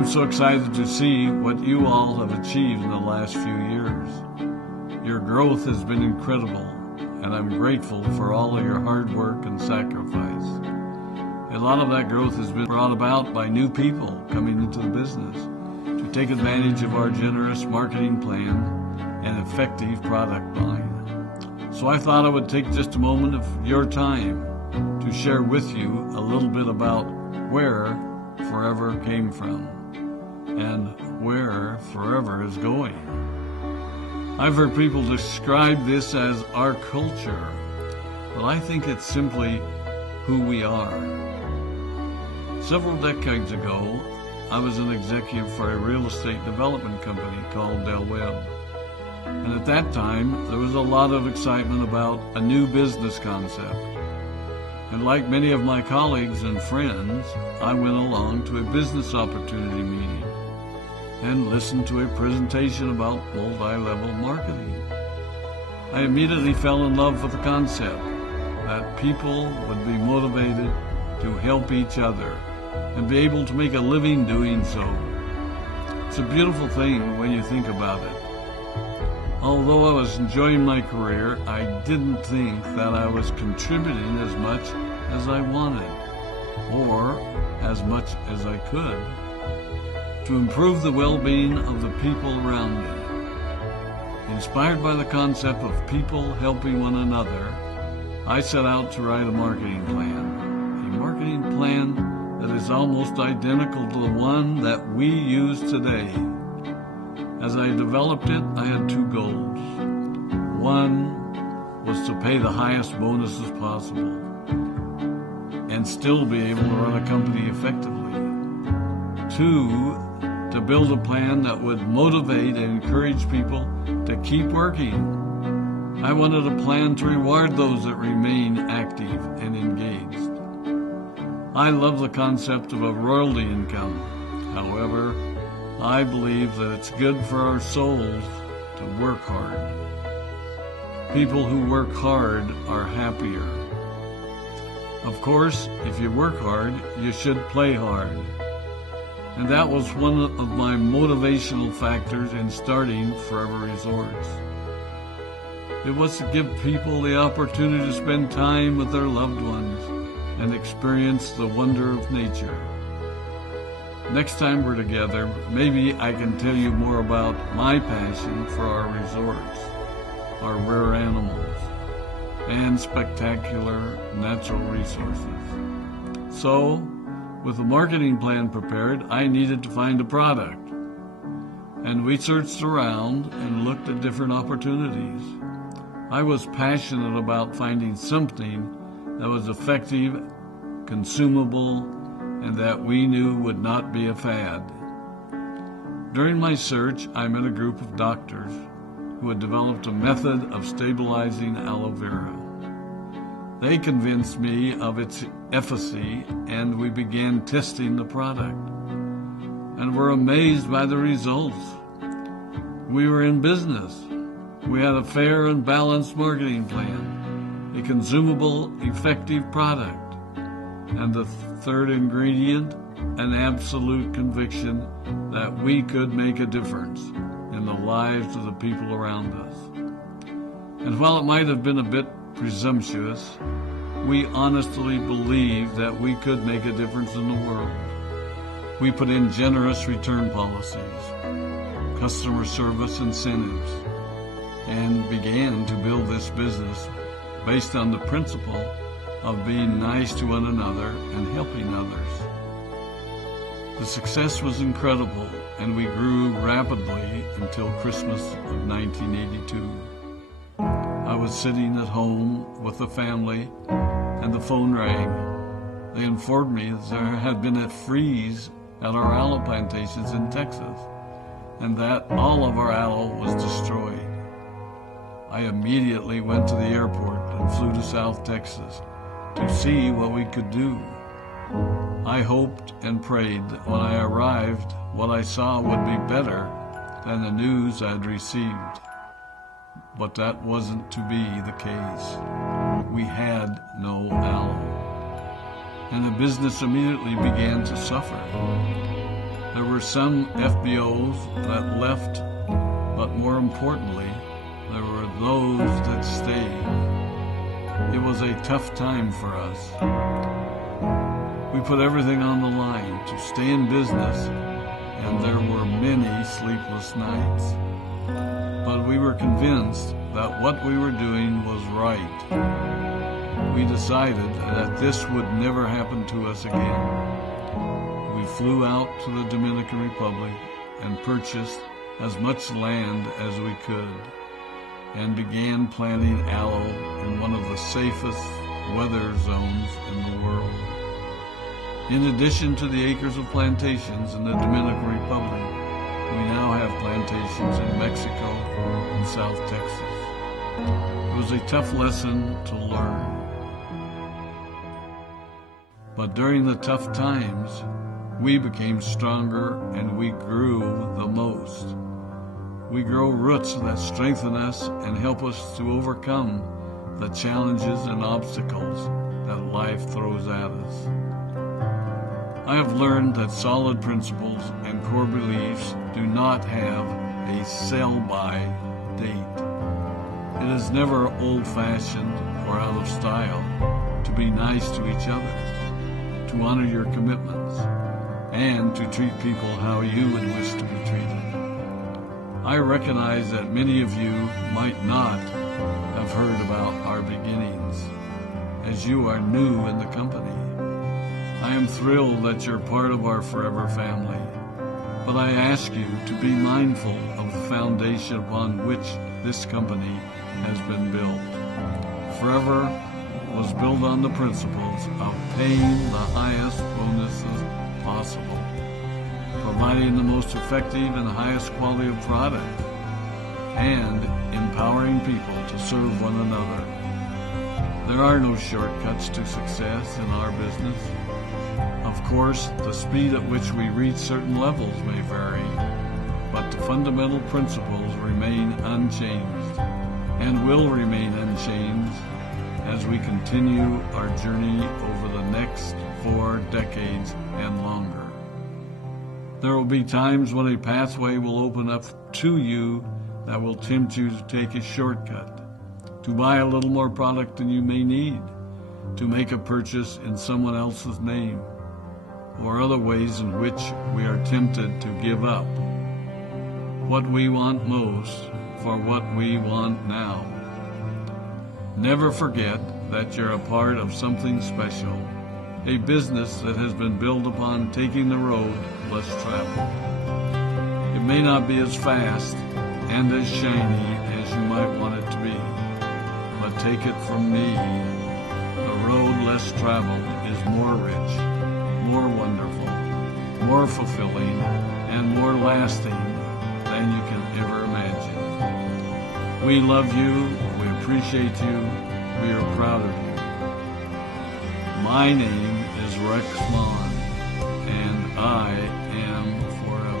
I'm so excited to see what you all have achieved in the last few years. Your growth has been incredible, and I'm grateful for all of your hard work and sacrifice. A lot of that growth has been brought about by new people coming into the business to take advantage of our generous marketing plan and effective product line. So I thought I would take just a moment of your time to share with you a little bit about where Forever came from and where Forever is going. I've heard people describe this as our culture, but I think it's simply who we are. Several decades ago, I was an executive for a real estate development company called Del Webb. And at that time, there was a lot of excitement about a new business concept. And like many of my colleagues and friends, I went along to a business opportunity meeting and listened to a presentation about multi-level marketing. I immediately fell in love with the concept that people would be motivated to help each other and be able to make a living doing so. It's a beautiful thing when you think about it. Although I was enjoying my career, I didn't think that I was contributing as much as I wanted, or as much as I could, to improve the well-being of the people around me. Inspired by the concept of people helping one another, I set out to write a marketing plan that is almost identical to the one that we use today. As I developed it, I had two goals. One was to pay the highest bonuses possible and still be able to run a company effectively. Two, to build a plan that would motivate and encourage people to keep working. I wanted a plan to reward those that remain active and engaged. I love the concept of a royalty income. However, I believe that it's good for our souls to work hard. People who work hard are happier. Of course, if you work hard, you should play hard. And that was one of my motivational factors in starting Forever Resorts. It was to give people the opportunity to spend time with their loved ones and experience the wonder of nature. Next time we're together, maybe I can tell you more about my passion for our resorts, our rare animals, and spectacular natural resources. So, with the marketing plan prepared, I needed to find a product. And we searched around and looked at different opportunities. I was passionate about finding something that was effective, consumable, and that we knew would not be a fad. During my search, I met a group of doctors who had developed a method of stabilizing aloe vera. They convinced me of its efficacy, and we began testing the product, and were amazed by the results. We were in business. We had a fair and balanced marketing plan, a consumable, effective product, and the third ingredient, an absolute conviction that we could make a difference in the lives of the people around us. And while it might have been a bit presumptuous, we honestly believed that we could make a difference in the world. We put in generous return policies, customer service incentives, and began to build this business based on the principle of being nice to one another and helping others. The success was incredible, and we grew rapidly until Christmas of 1982. I was sitting at home with the family, and the phone rang. They informed me that there had been a freeze at our aloe plantations in Texas, and that all of our aloe was destroyed. I immediately went to the airport and flew to South Texas to see what we could do. I hoped and prayed that when I arrived, what I saw would be better than the news I'd received. But that wasn't to be the case. We had no aloe, and the business immediately began to suffer. There were some FBOs that left, but more importantly, there were those that stayed. It was a tough time for us. We put everything on the line to stay in business, and there were many sleepless nights. But we were convinced that what we were doing was right. We decided that this would never happen to us again. We flew out to the Dominican Republic and purchased as much land as we could and began planting aloe in one of the safest weather zones in the world. In addition to the acres of plantations in the Dominican Republic, we now have plantations in Mexico and South Texas. It was a tough lesson to learn. But during the tough times, we became stronger and we grew the most. We grow roots that strengthen us and help us to overcome the challenges and obstacles that life throws at us. I have learned that solid principles and core beliefs do not have a sell-by date. It is never old-fashioned or out of style to be nice to each other, to honor your commitments, and to treat people how you would wish to be treated. I recognize that many of you might not have heard about our beginnings, as you are new in the company. I am thrilled that you're part of our forever family, but I ask you to be mindful of the foundation upon which this company has been built. Forever was built on the principles of paying the highest bonuses possible, providing the most effective and highest quality of product, and empowering people to serve one another. There are no shortcuts to success in our business. Of course, the speed at which we reach certain levels may vary, but the fundamental principles remain unchanged and will remain unchanged as we continue our journey over the next 4 decades and longer. There will be times when a pathway will open up to you that will tempt you to take a shortcut, to buy a little more product than you may need, to make a purchase in someone else's name, or other ways in which we are tempted to give up what we want most for what we want now. Never forget that you're a part of something special, a business that has been built upon taking the road less traveled. It may not be as fast and as shiny as you might want it to be, but take it from me, the road less traveled is more rich, more wonderful, more fulfilling, and more lasting than you can ever imagine. We love you, we appreciate you, we are proud of you. My name is Rex Maughan, and I am forever.